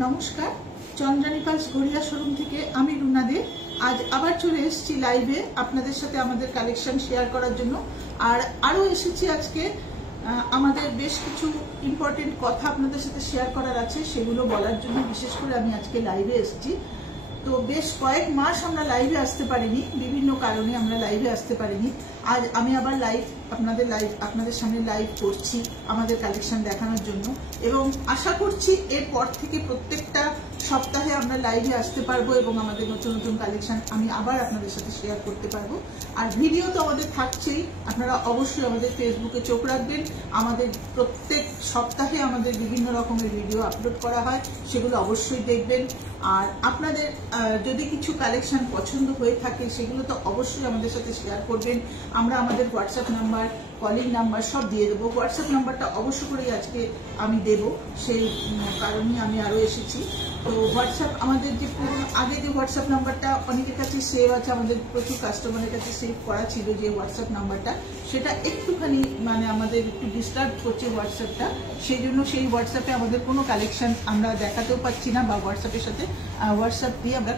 নমস্কার, Chandrani pulse Garia showroom থেকে আমি রুনা দে আজ আবার চলে এসেছি লাইভে আপনাদের সাথে আমাদের কালেকশন শেয়ার করার জন্য। আর আরো এসেছি আজকে আমাদের বেশ কিছু ইম্পর্টেন্ট কথা আপনাদের সাথে শেয়ার করার আছে, সেগুলো বলার জন্য বিশেষ করে আমি আজকে লাইভে এসেছি। তো বেশ কয়েক মাস আমরা লাইভে আসতে পারিনি, বিভিন্ন কারণে আমরা লাইভে আসতে পারিনি। আজ আমি আবার আপনাদের সামনে লাইভ করছি আমাদের কালেকশন দেখানোর জন্য, এবং আশা করছি এরপর থেকে প্রত্যেকটা সপ্তাহে আমরা লাইভে আসতে পারবো এবং আমাদের নতুন নতুন কালেকশন আমি আবার আপনাদের সাথে শেয়ার করতে পারবো। আর ভিডিও তো আমাদের থাকছেই, আপনারা অবশ্যই আমাদের ফেসবুকে চোখ রাখবেন। আমাদের প্রত্যেক সপ্তাহে আমাদের বিভিন্ন রকমের ভিডিও আপলোড করা হয়, সেগুলো অবশ্যই দেখবেন। আর আপনাদের যদি কিছু কালেকশন পছন্দ হয়ে থাকে সেগুলো তো অবশ্যই আমাদের সাথে শেয়ার করবেন। আমরা আমাদের হোয়াটসঅ্যাপ নাম্বার, কলিং নাম্বার সব দিয়ে দেবো। হোয়াটসঅ্যাপ নাম্বারটা অবশ্য করেই আজকে আমি দেব, সেই কারণে আমি আরও এসেছি। তো হোয়াটসঅ্যাপ আমাদের যে পুরনো আগে যে হোয়াটসঅ্যাপ নাম্বারটা অনেকের কাছে সেভ আছে, আমাদের প্রচুর কাস্টমারের কাছে সেভ করা ছিল যে হোয়াটসঅ্যাপ নাম্বারটা, সেটা একটুখানি আমাদের একটু ডিস্টার্ব করছে হোয়াটসঅ্যাপটা। সেই জন্য সেই হোয়াটসঅ্যাপে আমাদের কোনো কালেকশন আমরা দেখাতেও পাচ্ছি না, বা হোয়াটসঅ্যাপের সাথে হোয়াটসঅ্যাপ দিয়ে আমরা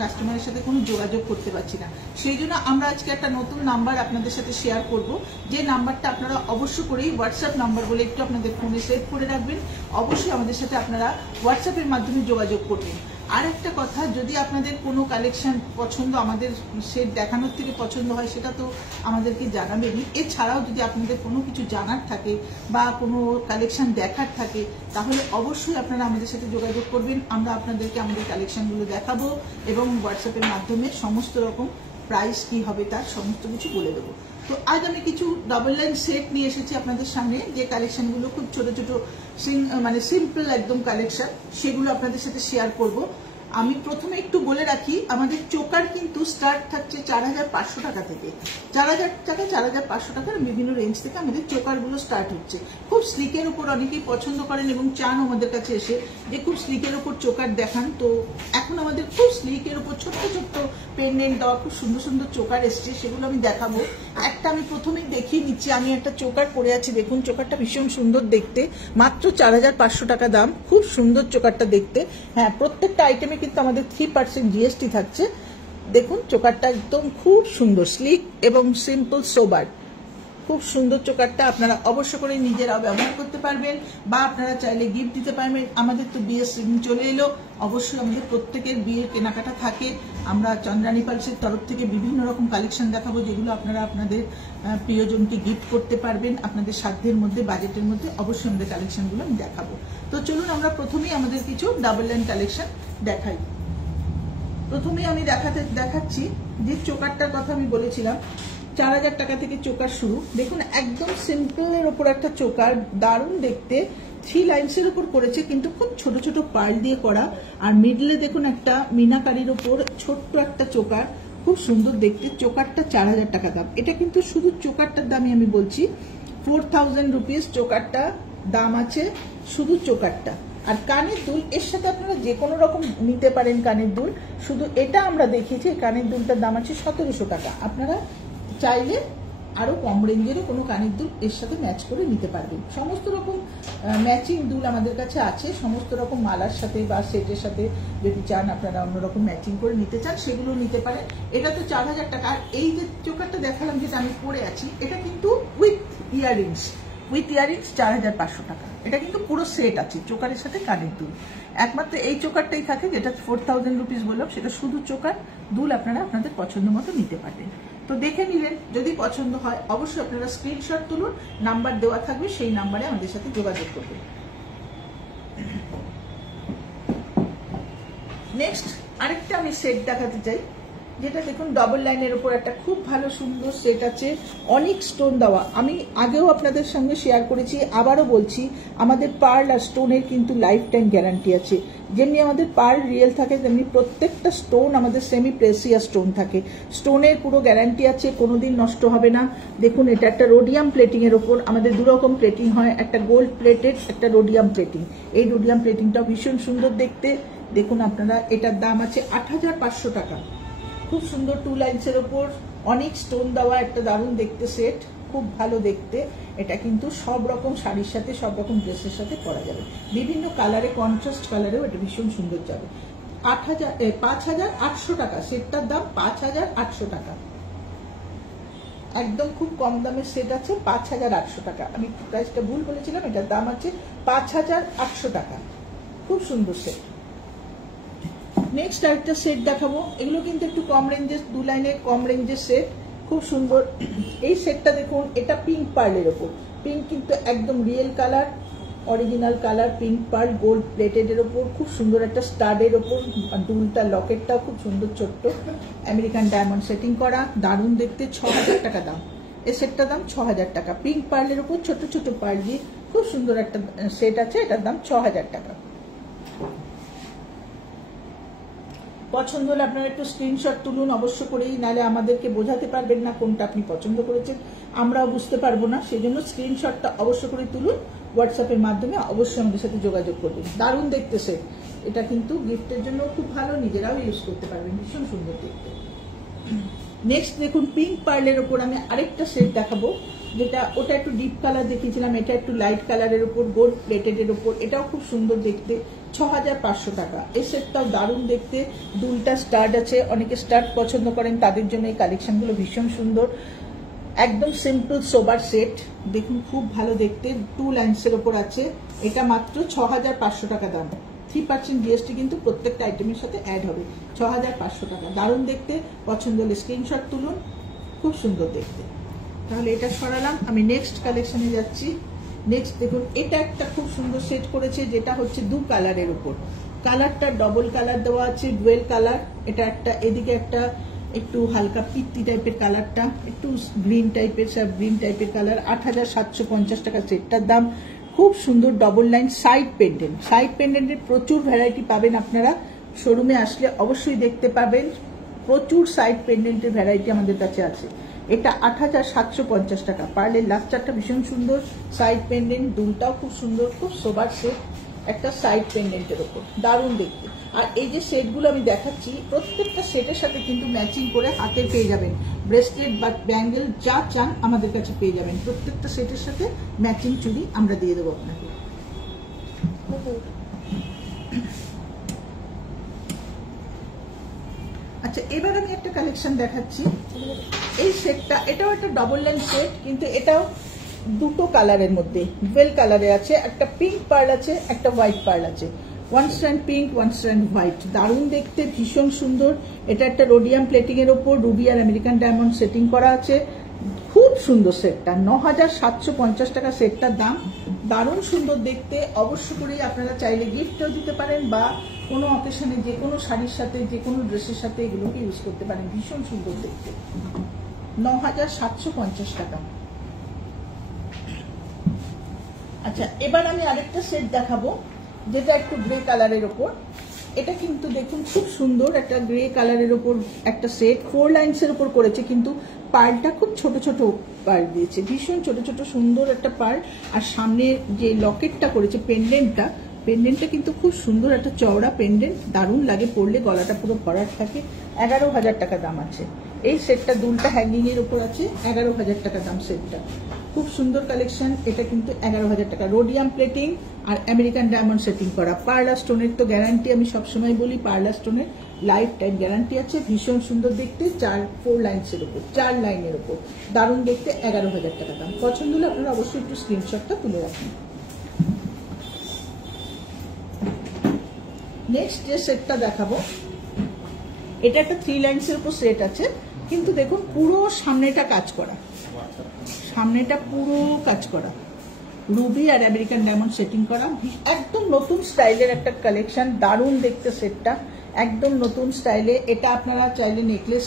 কাস্টমারের সাথে কোনো যোগাযোগ করতে পারছি না। সেই জন্য আমরা আজকে একটা নতুন নাম্বার আপনাদের সাথে শেয়ার করব, যে নাম্বারটা আপনারা অবশ্য করেই হোয়াটসঅ্যাপ নাম্বার বলে একটু আপনাদের ফোনে সেভ করে রাখবেন। অবশ্যই আমাদের সাথে আপনারা হোয়াটসঅ্যাপের মাধ্যমে যোগাযোগ করবেন। আর একটা কথা, যদি আপনাদের কোনো কালেকশন পছন্দ, আমাদের সেট দেখানোর থেকে পছন্দ হয়, সেটা তো আমাদেরকে জানাবেনই। এছাড়াও যদি আপনাদের কোনো কিছু জানার থাকে বা কোনো কালেকশন দেখার থাকে, তাহলে অবশ্যই আপনারা আমাদের সাথে যোগাযোগ করবেন। আমরা আপনাদেরকে আমাদের কালেকশনগুলো দেখাবো এবং হোয়াটসঅ্যাপের মাধ্যমে সমস্ত রকম প্রাইস কি হবে তার সমস্ত কিছু বলে দেবো। তো আজ আমি কিছু ডাবল লাইন সেট নিয়ে এসেছি আপনাদের সামনে, যে কালেকশনগুলো খুব ছোট ছোট সিম্পল একদম কালেকশন, সেগুলো আপনাদের সাথে শেয়ার করব। আমি প্রথমে একটু বলে রাখি, আমাদের চোকার কিন্তু স্টার্ট থাকছে 4500 টাকা থেকে। 4000 টাকা, 4500 টাকার বিভিন্ন রেঞ্জ থেকে আমাদের চোকারগুলো স্টার্ট হচ্ছে। খুব স্লিকের উপর অনেকেই পছন্দ করেন এবং চান আমাদের কাছে এসে যে খুব স্লিকের উপর চোকার দেখান। তো এখন আমাদের খুব স্লিকের উপর ছোট্ট ছোট্ট পেন্ডেন্ট দেওয়া খুব সুন্দর সুন্দর চোকার এসছে, সেগুলো আমি দেখাবো। একটা আমি প্রথমেই দেখিয়ে নিচ্ছি, আমি একটা চোকার পরে আছি, দেখুন চোকারটা ভীষণ সুন্দর দেখতে, মাত্র 4500 টাকা দাম। খুব সুন্দর চোকারটা দেখতে। হ্যাঁ, প্রত্যেকটা আইটেমে কিন্তু আমাদের 3% জিএসটি থাকছে। দেখুন চোকারটা একদম খুব সুন্দর, স্লিক এবং সিম্পল সোবার। খুব সুন্দর চোকারটা, আপনারা অবশ্য করে নিজেরাও ব্যবহার করতে পারবেন বা আপনারা চাইলে গিফট দিতে পারবেন। আমাদের তো বিয়ের সিজন চলে এলো, অবশ্যই আমাদের প্রত্যেকের বিয়ের কেনাকাটা থাকে। আমরা চন্দ্রানী পালসের তরফ থেকে বিভিন্ন রকম কালেকশন দেখাবো, যেগুলো আপনারা আপনাদের প্রিয়জনকে গিফট করতে পারবেন আপনাদের সাধ্যের মধ্যে, বাজেটের মধ্যে। অবশ্যই আমাদের কালেকশনগুলো আমি দেখাবো। তো চলুন আমরা প্রথমেই আমাদের কিছু ডাবল লাইন কালেকশন দেখাই। প্রথমেই আমি দেখাচ্ছি যে চোকারটার কথা আমি বলেছিলাম, 4000 টাকা থেকে চোকার শুরু। দেখুন একদম সিম্পলের ওপর একটা চোকার, দারুণ দেখতে, 3 লাইন্সের উপর করেছে, কিন্তু খুব ছোট ছোট পার্ল দিয়ে করা। আর মিডলে দেখুন একটা মিনাকারির ওপর ছোট্ট একটা চোকার, খুব সুন্দর দেখতে। চোকারটা 4000 টাকা দাম। এটা কিন্তু শুধু চোকারটার দামই আমি বলছি, 4000 রুপিস চোকারটা দাম আছে, শুধু চোকারটা। আর কানের দুল এর সাথে আপনারা যে কোনো রকম নিতে পারেন কানের দুল, শুধু এটা আমরা দেখিয়েছি। কানের দুলটার দাম আছে 1700 টাকা। আপনারা চাইলে আরো কম রেঞ্জেরও কোনো কানের দুল এর সাথে ম্যাচ করে নিতে পারবেন। সমস্ত রকম ম্যাচিং দুল আমাদের কাছে আছে, সমস্ত রকম মালার সাথে বা সেটের সাথে যদি চান আপনারা অন্যরকম ম্যাচিং করে নিতে চান, সেগুলো নিতে পারেন। এটা তো 4000 টাকা। আর এই যে চোকারটা দেখালাম যেটা আমি পরে আছি, এটা কিন্তু উইথ ইয়াররিংস 4500 টাকা। এটা কিন্তু পুরো সেট আছে, চোকারের সাথে কানের দুল। একমাত্র এই চোকারটাই থাকে যেটা 4000 রুপিস বললাম, সেটা শুধু চোকার। দুল আপনারা আপনাদের পছন্দ মতো নিতে পারবেন। তো দেখে নিলেন, যদি পছন্দ হয় অবশ্যই আপনারা স্ক্রিনশট তুলুন, নাম্বার দেওয়া থাকবে, সেই নাম্বারে আমাদের সাথে যোগাযোগ করবেন। নেক্সট আরেকটা আমি সেট দেখাতে চাই, যেটা দেখুন ডবল লাইনের উপর একটা খুব ভালো সুন্দর সেট আছে, অনেক স্টোন দেওয়া। আমি আগেও আপনাদের সঙ্গে শেয়ার করেছি, আবারও বলছি, আমাদের পার্ল আর স্টোনের কিন্তু লাইফ টাইম গ্যারান্টি আছে। যেমনি আমাদের পার্ল রিয়েল থাকে, তেমনি প্রত্যেকটা স্টোন আমাদের সেমি প্রেসিয়াস স্টোন থাকে। স্টোনের পুরো গ্যারান্টি আছে, কোনোদিন নষ্ট হবে না। দেখুন এটা একটা রোডিয়াম প্লেটিং এর ওপর, আমাদের দুরকম প্লেটিং হয়, একটা গোল্ড প্লেটেড, একটা রোডিয়াম প্লেটিং। এই রোডিয়াম প্লেটিংটা ভীষণ সুন্দর দেখতে। দেখুন আপনারা, এটার দাম আছে 8500 টাকা। খুব সুন্দর 2 লাইন্সের ওপর অনেক স্টোন দেওয়া একটা দারুণ দেখতে সেট। খুব ভালো দেখতে। এটা কিন্তু সব রকম শাড়ির সাথে, সব রকম ড্রেসের সাথে পরা যাবে, বিভিন্ন কালারে, কন্ট্রাস্ট কালারেও এটা ভীষণ সুন্দর যাবে। 5800 টাকা সেটটার দাম, 5800 টাকা। একদম খুব কম দামের সেট আছে, 5800 টাকা। আমি প্রাইসটা ভুল বলেছিলাম, এটার দাম আছে 5800 টাকা। খুব সুন্দর সেট। নেক্সট আরেকটা সেট দেখাবো, এগুলো কিন্তু একটু কম রেঞ্জের, 2 লাইনের কম রেঞ্জের সেট, খুব সুন্দর। এই সেটটা দেখুন, এটা পিঙ্ক পার্লের ওপর, পিঙ্ক কিন্তু একদম real colour, original colour, pink pearl gold plated এর ওপর, খুব সুন্দর একটা স্টাডের ওপর, দুলটা লকেটটাও খুব সুন্দর, ছোট্ট আমেরিকান ডায়মন্ড সেটিং করা, দারুণ দেখতে। 6000 টাকা দাম। এই সেটটার দাম 6000 টাকা। পিঙ্ক পার্লের ওপর ছোট ছোট পার্ল দিয়ে খুব সুন্দর একটা সেট আছে, এটার দাম 6000 টাকা। পছন্দ হলে আপনারা একটু স্ক্রিনশট তুলুন অবশ্য করেই, নাহলে আমাদেরকে বোঝাতে পারবেন না কোনটা আপনি পছন্দ করেছেন, আমরাও বুঝতে পারবো না। সেই জন্য স্ক্রিনশটটা অবশ্য করে তুলুন, হোয়াটসঅ্যাপের মাধ্যমে অবশ্যই আমাদের সাথে যোগাযোগ করবেন। দারুণ দেখতেছে, এটা কিন্তু গিফটের জন্য খুব ভালো, নিজেরাও ইউজ করতে পারবেন, ভীষণ সুন্দর দেখতে। নেক্সট দেখুন, পিঙ্ক পার্লের ওপর আমি আরেকটা সেট দেখাবো, যেটা ওটা একটু ডিপ কালার দেখিয়েছিলাম, এটা একটু লাইট কালারের ওপর, গোল্ড প্লেটেড এর ওপর, এটাও খুব সুন্দর দেখতে। 6500 টাকা। এই সেটটাও দারুণ দেখতে, দুলটা স্টাড আছে, অনেকে স্টাড পছন্দ করেন, তাদের জন্য এই কালেকশনগুলো ভীষণ সুন্দর। একদম সিম্পল সোবার সেট, দেখুন খুব ভালো দেখতে, 2 লাইন্সের ওপর আছে। এটা মাত্র 6500 টাকা দাম। 3% জিএসটি কিন্তু প্রত্যেকটা আইটেমের সাথে অ্যাড হবে। 6500 টাকা, দারুণ দেখতে। পছন্দ হলে স্ক্রিনশট তুলুন, খুব সুন্দর দেখতে। তাহলে এটা সরালাম, আমি নেক্সট কালেকশনে যাচ্ছি। নেক্সট দেখুন, এটা একটা খুব সুন্দর সেট করেছে, যেটা হচ্ছে 2 কালারের উপর, কালারটা ডবল কালার দেওয়া আছে, ডুয়েল কালার। এটা একটা, এদিকে একটা একটু হালকা পিত্তি টাইপের কালারটা, একটু গ্রিন টাইপের, সব গ্রিন টাইপের কালার। 8750 টাকা সেটটার দাম। খুব সুন্দর double line side pendant, side পেন্ডেন্টের প্রচুর ভ্যারাইটি পাবেন আপনারা, শোরুমে আসলে অবশ্যই দেখতে পাবেন, প্রচুর সাইড পেন্ডেন্টের ভ্যারাইটি আমাদের কাছে আছে। এটা 8750 টাকা। পার্লের লাস্টারটা ভীষণ সুন্দর, সাইড পেন্ডেন্ট, দুলটাও খুব সুন্দর, খুব সোবার সেট, একটা সাইড পেন্ডেন্টের ওপর, দারুণ দেখতে। আর এই যে সেটগুলো আমি দেখাচ্ছি, প্রত্যেকটা সেটের সাথে কিন্তু ম্যাচিং করে হাতে পেয়ে যাবেন, ব্রেসলেট বা ব্যাঙ্গেল যা চান আমাদের কাছে পেয়ে যাবেন। প্রত্যেকটা সেটের সাথে ম্যাচিং চুড়ি আমরা দিয়ে দেবো আপনাকে। আচ্ছা, এবার আমি একটা কালেকশন দেখাচ্ছি। এই সেটটা, এটাও একটা ডবল লাইন সেট, কিন্তু এটাও 2টো কালারের মধ্যে, ডুয়েল কালারে আছে। একটা পিঙ্ক পার্ল আছে, একটা হোয়াইট পার্ল আছে। 1 স্ট্র্যান্ড পিঙ্ক, 1 স্ট্র্যান্ড হোয়াইট, দারুণ দেখতে, ভীষণ সুন্দর। এটা একটা রোডিয়াম প্লেটিং এর ওপর রুবি আর আমেরিকান ডায়মন্ড সেটিং করা আছে। খুব সুন্দর সেটটা, 9750 টাকা সেটটার দাম। দারুণ সুন্দর দেখতে, অবশ্য করেই আপনারা চাইলে গিফটও দিতে পারেন, বা কোনো অকেশনে যে কোনো শাড়ির সাথে, যে কোনো ড্রেসের সাথে এগুলোকে ইউজ করতে পারেন, ভীষণ সুন্দর দেখতে। 9750 টাকা। আচ্ছা, এবার আমি আরেকটা সেট দেখাবো, যেটা একটু গ্রে কালারের ওপর। এটা কিন্তু দেখুন খুব সুন্দর একটা গ্রে কালারের ওপর একটা সেট, 4 লাইন্সের ওপর করেছে, কিন্তু পার্লটা খুব ছোট ছোট পার্ল দিয়েছে, ভীষণ ছোট ছোট সুন্দর একটা পার্ল। আর সামনে যে লকেটটা করেছে, পেন্ডেন্টটা কিন্তু খুব সুন্দর, একটা চওড়া পেন্ডেন্ট, দারুণ লাগে পরলে, গলাটা পুরো ভরাট থাকে। 11000 টাকা দাম আছে এই সেটটা। দুলটা হ্যাঙ্গিং এর উপর আছে, 11000 টাকা দাম সেটটা। খুব সুন্দর কালেকশন, এটা কিন্তু 11000 টাকা। রোডিয়াম প্লেটিং আর আমেরিকান ডায়মন্ড সেটিং করা। পার্লা স্টোনের তো গ্যারান্টি, আমি সবসময় বলি পার্লা স্টোনের লাইফ টাইম গ্যারান্টি আছে। ভীষণ সুন্দর দেখতে, 4 লাইন্সের উপর, 4 লাইনের উপর, দারুণ দেখতে। 11000 টাকা দাম। পছন্দ হলে আপনারা অবশ্যই একটু স্ক্রিনশটটা তুলে রাখুন। নেক্সট যে সেটটা দেখাবো, এটা একটা 3 লাইন্সের উপর সেট আছে, কিন্তু দেখুন পুরো সামনেটা কাজ করা, সামনেটা পুরো কাজ করা, রুবি আর আমেরিকান ডায়মন্ড সেটিং করা। একদম নতুন স্টাইলের একটা কালেকশন, দারুণ দেখতে সেটটা, একদম নতুন স্টাইলে। এটা আপনারা চাইলে নেকলেস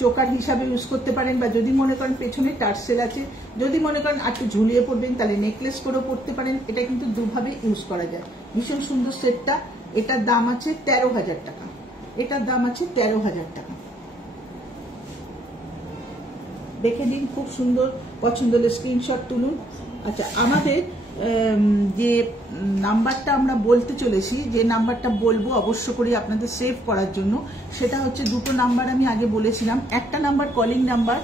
চোকার হিসাবে ইউজ করতে পারেন, বা যদি মনে করেন পেছনে টার্সেল আছে, যদি মনে করেন একটু ঝুলিয়ে পড়বেন, তাহলে নেকলেস করেও পড়তে পারেন। এটা কিন্তু দুভাবে ইউজ করা যায়। ভীষণ সুন্দর সেটটা। এটার দাম আছে 13000 টাকা। এটার দাম আছে 13000 টাকা। দেখে নিন, খুব সুন্দর। পছন্দ হলে স্ক্রিনশট তুলুন। আচ্ছা, আমাদের যে নাম্বারটা আমরা বলতে চলেছি, যে নাম্বারটা বলবো অবশ্য করে আপনাদের সেভ করার জন্য, সেটা হচ্ছে 2টো নাম্বার আমি আগে বলেছিলাম। একটা নাম্বার কলিং নাম্বার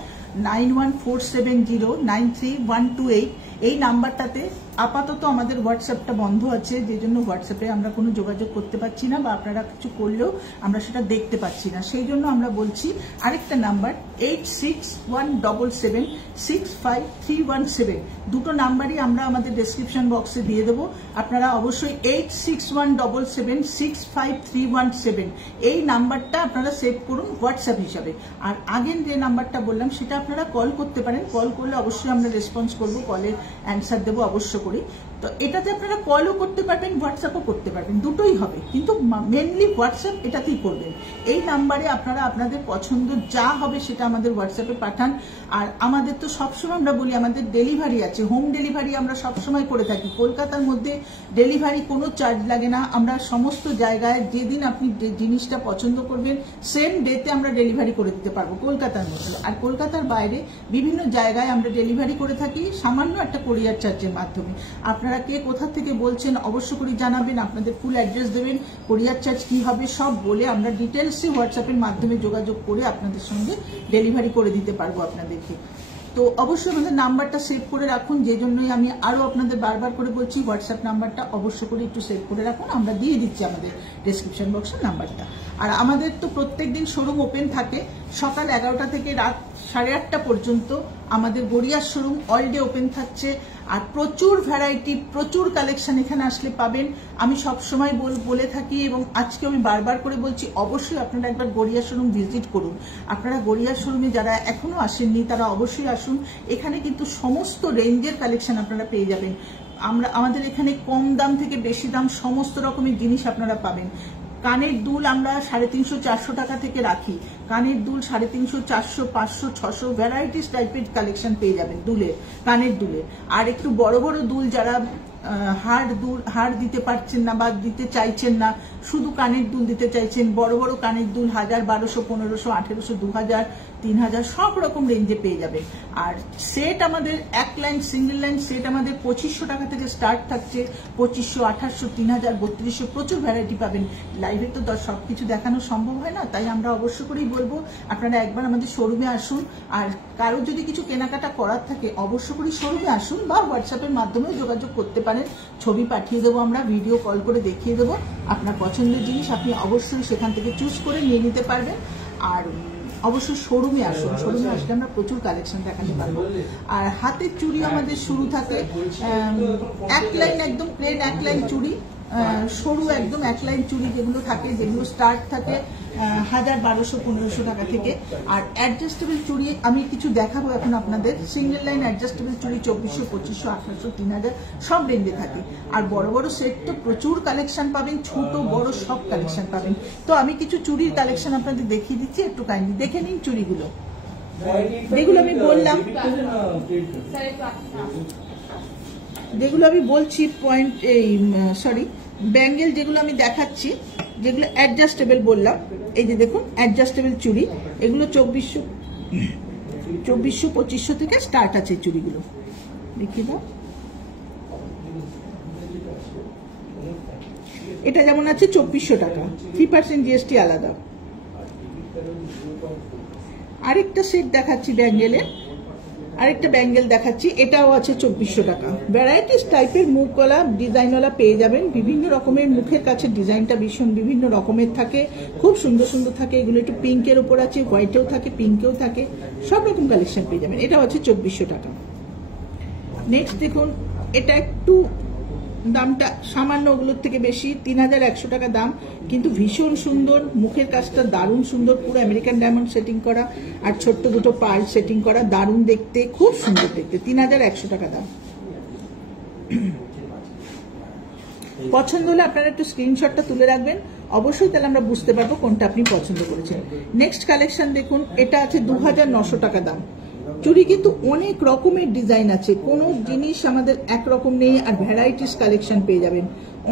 9147093128। এই নাম্বারটাতে আপাতত আমাদের হোয়াটসঅ্যাপটা বন্ধ আছে, যে জন্য হোয়াটসঅ্যাপে আমরা কোনো যোগাযোগ করতে পারছি না, বা আপনারা কিছু করলেও আমরা সেটা দেখতে পাচ্ছি না। সেই জন্য আমরা বলছি আরেকটা নাম্বার 8617765317। দুটো নাম্বারই আমরা আমাদের ডেসক্রিপশন বক্সে দিয়ে দেবো। আপনারা অবশ্যই 8617765317 এই নাম্বারটা আপনারা সেভ করুন হোয়াটসঅ্যাপ হিসাবে। আর আগের যে নাম্বারটা বললাম সেটা আপনারা কল করতে পারেন, কল করলে অবশ্যই আমরা রেসপন্স করবো, কলের অ্যান্সার দেবো অবশ্য করি। তো এটাতে আপনারা কলও করতে পারবেন, হোয়াটসঅ্যাপও করতে পারবেন, দুটোই হবে, কিন্তু মেনলি হোয়াটসঅ্যাপ এটাতেই করবেন। এই নাম্বারে আপনারা আপনাদের পছন্দ যা হবে সেটা আমাদের হোয়াটসঅ্যাপে পাঠান। আর আমাদের তো সবসময় আমরা বলি আমাদের ডেলিভারি আছে, হোম ডেলিভারি আমরা সবসময় করে থাকি। কলকাতার মধ্যে ডেলিভারি কোনো চার্জ লাগে না, আমরা সমস্ত জায়গায় যেদিন আপনি জিনিসটা পছন্দ করবেন সেম ডেতে আমরা ডেলিভারি করে দিতে পারবো কলকাতার মধ্যে। আর কলকাতার বাইরে বিভিন্ন জায়গায় আমরা ডেলিভারি করে থাকি সামান্য একটা কোরিয়ার চার্জের মাধ্যমে। আপনারা কে কোথা থেকে বলছেন অবশ্য করে জানাবেন, আপনাদের ফুল অ্যাড্রেস দেবেন, কোরিয়ার চার্জ কি হবে সব বলে আমরা ডিটেলসে হোয়াটসঅ্যাপের মাধ্যমে যোগাযোগ করে আপনাদের সঙ্গে ডেলিভারি করে দিতে পারবো আপনাদেরকে। তো অবশ্যই আমাদের নাম্বারটা সেভ করে রাখুন, যে জন্যই আমি আরো আপনাদের বারবার করে বলছি হোয়াটসঅ্যাপ নাম্বারটা অবশ্য করে একটু সেভ করে রাখুন। আমরা দিয়ে দিচ্ছি আমাদের ডেসক্রিপশন বক্সের নাম্বারটা। আর আমাদের তো প্রত্যেকদিন শোরুম ওপেন থাকে, সকাল 11টা থেকে রাত 8:30 পর্যন্ত আমাদের গড়িয়ার শোরুম অল ডে ওপেন থাকছে। আর প্রচুর ভ্যারাইটি, প্রচুর কালেকশন এখানে আসলে পাবেন। আমি সবসময় বলে থাকি এবং আজকে আমি বারবার করে বলছি, অবশ্যই আপনারা একবার গড়িয়ার শোরুম ভিজিট করুন। আপনারা গড়িয়ার শোরুমে যারা এখনো আসেননি তারা অবশ্যই আসুন। এখানে কিন্তু সমস্ত রেঞ্জের কালেকশন আপনারা পেয়ে যাবেন। আমাদের এখানে কম দাম থেকে বেশি দাম সমস্ত রকমের জিনিস আপনারা পাবেন। কানের দুল আমরা 350-400 টাকা থেকে রাখি। কানের দুল 350, 400, 500, 600 ভ্যারাইটিস টাইপের কালেকশন পেয়ে যাবেন দুলের, কানের দুলের। আর একটু বড় বড় দুল যারা হার দিতে পারছেন না বা দিতে চাইছেন না, শুধু কানের দুল দিতে চাইছেন, বড় বড় কানের দুল 1000, 1200, 1500, 1800, 2000, 3000 সব রকম রেঞ্জে পেয়ে যাবেন। আর সেট আমাদের এক লাইন সিঙ্গেল লাইন সেট আমাদের 2500 টাকা থেকে স্টার্ট থাকছে, 2500, 2800, 3000, 3200 প্রচুর ভ্যারাইটি পাবেন। লাইভে তো সবকিছু দেখানো সম্ভব হয় না, তাই আমরা অবশ্য করেই বলবো আপনারা একবার আমাদের শোরুমে আসুন। আর কারো যদি কিছু কেনাকাটা করার থাকে অবশ্য করেই শোরুমে আসুন, বা হোয়াটসঅ্যাপের মাধ্যমেও যোগাযোগ করতে পারেন। ছবি পাঠিয়ে দেবো, আমরা ভিডিও কল করে দেখিয়ে দেবো। আপনার পছন্দের জিনিস আপনি অবশ্যই সেখান থেকে চুজ করে নিয়ে নিতে পারবেন। আর অবশ্যই শোরুমে আসুন, শোরুমে আসলে আমরা প্রচুর কালেকশন দেখাতে পারবো। আর হাতের চুড়ি আমাদের শুরু থাকে এক লাইন, একদম প্লেন এক লাইন চুড়ি, সরু একদম এক লাইন চুড়ি যেগুলো থাকে, যেগুলো স্টার্ট থাকে 1000, 1200, 1500 টাকা থেকে। আর অ্যাডজাস্টেবল চুড়ি আমি কিছু দেখাবো এখন আপনাদের। সিঙ্গেল লাইন অ্যাডজাস্টেবল চুড়ি 2400, 2500, 1800, 3000 সব রেঞ্জে থাকে। আর বড় বড় সেট তো প্রচুর কালেকশন পাবেন, ছোট বড় সব কালেকশন পাবেন। তো আমি কিছু চুড়ির কালেকশন আপনাদের দেখিয়ে দিচ্ছি, একটু কাইন্ডলি দেখে নিন চুড়িগুলো। যেগুলো আমি বললাম, যেগুলো আমি বলছি পয়েন্ট, ব্যাঙ্গেল যেগুলো আমি দেখাচ্ছি, যেগুলো অ্যাডজাস্টেবল বললাম, এই যে দেখুন অ্যাডজাস্টেবল চুড়ি, এগুলো 2400, 2500 থেকে স্টার্ট আছে চুড়িগুলো। দেখিয়ে দাও, এটা যেমন আছে 2400 টাকা, 3% জিএসটি আলাদা। আরেকটা সেট দেখাচ্ছি ব্যাঙ্গেলের, আরেকটা ব্যাঙ্গেল দেখাচ্ছি, এটাও আছে 2400 টাকা। ভ্যারাইটিস টাইপের মুখওয়ালা ডিজাইনওয়ালা পেয়ে যাবেন। বিভিন্ন রকমের মুখের কাছে ডিজাইনটা ভীষণ বিভিন্ন রকমের থাকে, খুব সুন্দর সুন্দর থাকে। এগুলো একটু পিঙ্কের উপর আছে, হোয়াইটেও থাকে, পিঙ্কেও থাকে, সব রকম কালেকশন পেয়ে যাবেন। এটাও আছে 2400 টাকা। নেক্সট দেখুন, এটা একটু দামটা সামান্য ওগুলোর থেকে বেশি, 3100 টাকা দাম, কিন্তু ভীষণ সুন্দর। মুখের কাজটা দারুণ সুন্দর, পুরো আমেরিকান ডায়মন্ড সেটিং করা আর ছোট্ট দুটো পার্ল সেটিং করা, দারুণ দেখতে, খুব সুন্দর দেখতে, 3100 টাকা দাম। পছন্দ হলে আপনারা একটু স্ক্রিনশটটা তুলে রাখবেন, অবশ্যই তাহলে আমরা বুঝতে পারবো কোনটা আপনি পছন্দ করেছেন। নেক্সট কালেকশন দেখুন, এটা আছে 2900 টাকা দাম। চুড়ি কিন্তু অনেক রকমের ডিজাইন আছে, কোনো জিনিস আমাদের একরকম নেই। আর ভ্যারাইটিস কালেকশন পেয়ে যাবেন,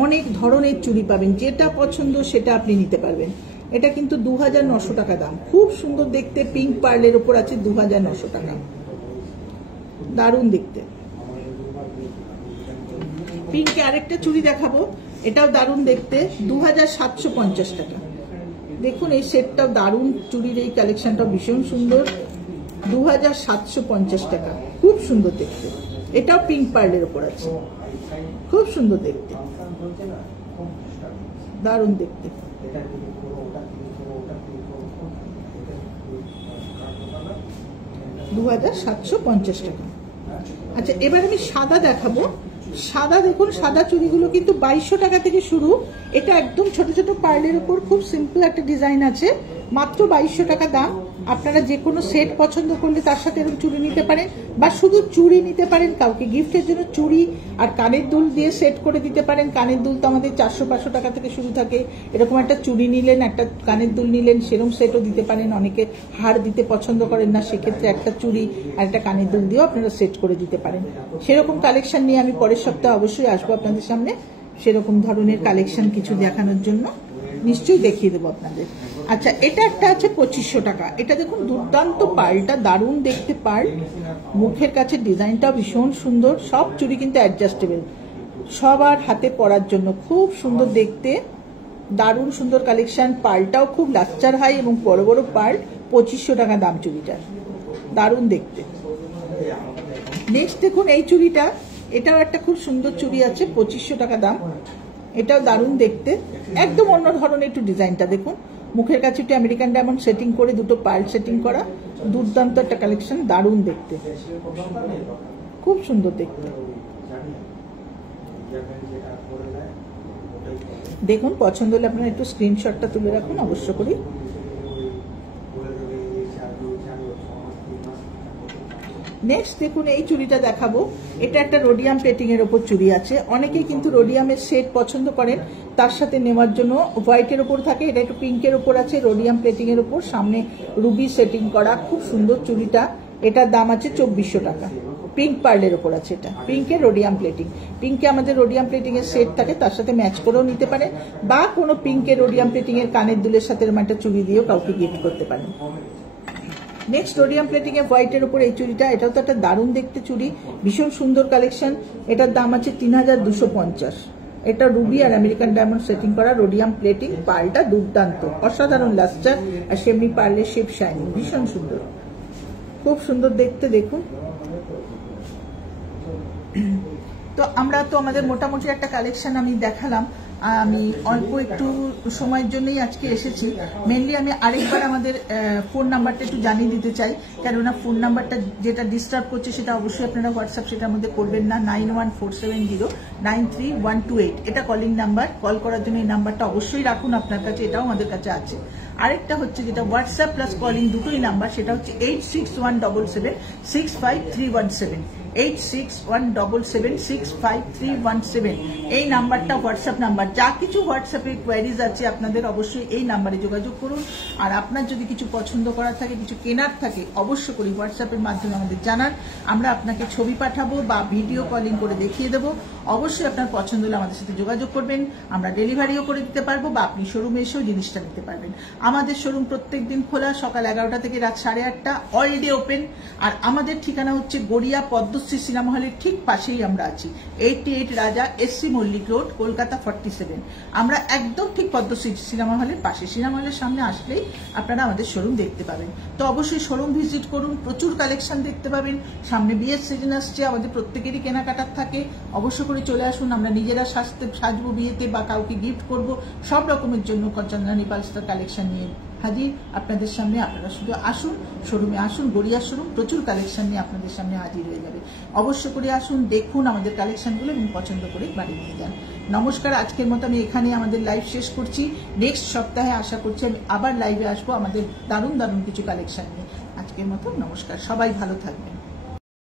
অনেক ধরনের চুড়ি পাবেন, যেটা পছন্দ সেটা আপনি নিতে পারবেন। এটা কিন্তু 2900 টাকা দাম, খুব সুন্দর দেখতে, পিঙ্ক পার্লের উপর আছে, 2900 টাকা, দারুণ দেখতে। পিঙ্কে আরেকটা চুড়ি দেখাবো, এটাও দারুণ দেখতে, 2750 টাকা। দেখুন এই সেটটাও দারুণ, চুড়ির এই কালেকশনটা ভীষণ সুন্দর। 2750 টাকা। খুব সুন্দর দেখতে, এটাও পিঙ্ক পার্লের উপর আছে, খুব সুন্দর দেখতে, দারুণ দেখতে। $2750 টাকা। আচ্ছা, এবার আমি সাদা দেখাবো। সাদা দেখুন, সাদা চুড়িগুলো কিন্তু 2200 টাকা থেকে শুরু। এটা একদম ছোট ছোট পার্লের উপর খুব সিম্পল একটা ডিজাইন আছে, মাত্র 2200 টাকা দাম। আপনারা যে কোনো সেট পছন্দ করলে তার সাথে এরকম চুড়ি নিতে পারেন, বা শুধু চুড়ি নিতে পারেন। কাউকে গিফটের জন্য চুড়ি আর কানের দুল দিয়ে সেট করে দিতে পারেন। কানের দুল তো আমাদের 400-500 টাকা থেকে শুরু থাকে। এরকম একটা চুড়ি নিলেন, একটা কানের দুল নিলেন, সেরকম সেটও দিতে পারেন। অনেকে হার দিতে পছন্দ করেন না, সেক্ষেত্রে একটা চুড়ি আর একটা কানের দুল দিয়েও আপনারা সেট করে দিতে পারেন। সেরকম কালেকশন নিয়ে আমি পরের সপ্তাহে অবশ্যই আসবো আপনাদের সামনে। সেরকম ধরনের কালেকশন কিছু দেখানোর জন্য নিশ্চয়ই দেখিয়ে দেবো আপনাদের। আচ্ছা, এটা একটা আছে 2500 টাকা। এটা দেখুন, দুর্দান্ত পার্লটা, দারুণ দেখতে পার্ল। মুখের কাছে ডিজাইনটাও ভীষণ সুন্দর। সব চুড়ি কিন্তু অ্যাডজাস্টেবল, সবার হাতে পরার জন্য খুব সুন্দর দেখতে, দারুণ সুন্দর কালেকশন। পার্লটাও খুব লাচ্চার হাই এবং বড় বড় পার্ল। 2500 টাকা দাম চুড়িটার, দারুণ দেখতে। নেক্সট দেখুন এই চুড়িটা, এটাও একটা খুব সুন্দর চুড়ি আছে, 2500 টাকা দাম। এটাও দারুণ দেখতে, একদম অন্য ধরনের একটু ডিজাইনটা দেখুন। মুখের কাছে একটু আমেরিকান ডায়মন্ড সেটিং করে, দুটো পার্ল সেটিং করা, দুর্দান্ত একটা কালেকশন, দারুণ দেখতে, খুব সুন্দর দেখতে। দেখুন, পছন্দ হলে আপনারা একটু স্ক্রিনশটটা তুলে রাখুন অবশ্য করি। নেক্সট দেখুন এই চুড়িটা দেখাবো। এটা একটা রোডিয়াম প্লেটিং এর উপর চুড়ি আছে। অনেকেই কিন্তু রোডিয়ামের সেট পছন্দ করেন, তার সাথে নেওয়ার জন্য হোয়াইটের উপর থাকে, এটা একটু পিঙ্কের উপর আছে, রোডিয়াম প্লেটিং এর উপর, সামনে রুবি সেটিং করা, খুব সুন্দর চুড়িটা। এটার দাম আছে 2400 টাকা। পিঙ্ক পার্লের উপর আছে, এটা পিঙ্কের রোডিয়াম প্লেটিং। পিঙ্কে আমাদের রোডিয়াম প্লেটিং এর সেট থাকে, তার সাথে ম্যাচ করেও নিতে পারেন, বা কোনো পিঙ্কের রোডিয়াম প্লেটিং এর কানের দুলের সাথে এরকম একটা চুড়ি দিয়েও কাউকে গিফট করতে পারেন। নেক্সট রোডিয়াম প্লেটিং এ হোয়াইটের উপর এই চুড়িটা, এটাও তো একটা দারুণ দেখতে চুড়ি, ভীষণ সুন্দর কালেকশন। এটার দাম আছে 3250। এটা রুবি আর আমেরিকান ডায়মন্ড সেটিং করা রোডিয়াম প্লেটিং। পার্লটা দুর্দান্ত, অসাধারণ লাস্টার, আর সেমনি পার্লের শেপ শাইনিং, ভীষণ সুন্দর, খুব সুন্দর দেখতে। দেখুন, তো আমরা তো আমাদের মোটামুটি একটা কালেকশন আমি দেখালাম। আমি অল্প একটু সময়ের জন্যই আজকে এসেছি। মেনলি আমি আরেকবার আমাদের ফোন নাম্বারটা একটু জানিয়ে দিতে চাই, কেননা ফোন নাম্বারটা যেটা ডিস্টার্ব করছে সেটা অবশ্যই আপনারা হোয়াটসঅ্যাপ সেটার মধ্যে করবেন না। 9147093128 এটা কলিং নাম্বার। কল করার জন্য এই নাম্বারটা অবশ্যই রাখুন আপনার কাছে, এটাও আমাদের কাছে আছে। আরেকটা হচ্ছে যেটা হোয়াটসঅ্যাপ প্লাস কলিং দুটোই নাম্বার, সেটা হচ্ছে 8617765317। 8617765317 এই নাম্বারটা হোয়াটসঅ্যাপ নাম্বার। যা কিছু হোয়াটসঅ্যাপে কোয়ারিজ আছে আপনাদের, অবশ্যই এই নাম্বারে যোগাযোগ করুন। আর আপনার যদি কিছু পছন্দ করার থাকে, কিছু কেনার থাকে, অবশ্য করে হোয়াটসঅ্যাপের মাধ্যমে আমাদের জানান। আমরা আপনাকে ছবি পাঠাবো বা ভিডিও কলিং করে দেখিয়ে দেবো। অবশ্যই আপনার পছন্দ হলে আমাদের সাথে যোগাযোগ করবেন, আমরা ডেলিভারিও করে দিতে পারবো, বা আপনি শোরুমে এসেও জিনিসটা নিতে পারবেন। আমাদের শোরুম প্রত্যেক দিন খোলা, সকাল 11টা থেকে রাত 8:30, অল ডে ওপেন। আর আমাদের ঠিকানা হচ্ছে গড়িয়া পদ্মশ্রী সিনেমা হলের ঠিক পাশেই আমরা আছি, 88 রাজা এসসি মল্লিক রোড, কলকাতা 47। আমরা একদম ঠিক পদ্মশ্রী সিনেমা হলের পাশে। সিনেমা হলের সামনে আসলেই আপনারা আমাদের শোরুম দেখতে পাবেন। তো অবশ্যই শোরুম ভিজিট করুন, প্রচুর কালেকশন দেখতে পাবেন। সামনে বিয়ের সিজন আসছে, আমাদের প্রত্যেকেরই কেনাকাটার থাকে, অবশ্য করে চলে আসুন। আমরা নিজেরা সাজবো বিয়েতে, বা কাউকে গিফট করব, সব রকমের জন্য চন্দ্রানী পালস্টার কালেকশন নিয়ে হাজির আপনাদের সামনে। আপনারা শুধু আসুন, শোরুমে আসুন, গড়িয়ার শোরুম প্রচুর কালেকশন নিয়ে আপনাদের সামনে হাজির হয়ে যাবে। অবশ্য করে আসুন, দেখুন আমাদের কালেকশনগুলো এবং পছন্দ করে বাড়ি নিয়ে যান। নমস্কার, আজকের মতো আমি এখানে আমাদের লাইভ শেষ করছি। নেক্সট সপ্তাহে আশা করছি আমি আবার লাইভে আসবো আমাদের দারুণ দারুণ কিছু কালেকশন নিয়ে। আজকের মতো নমস্কার, সবাই ভালো থাকবেন।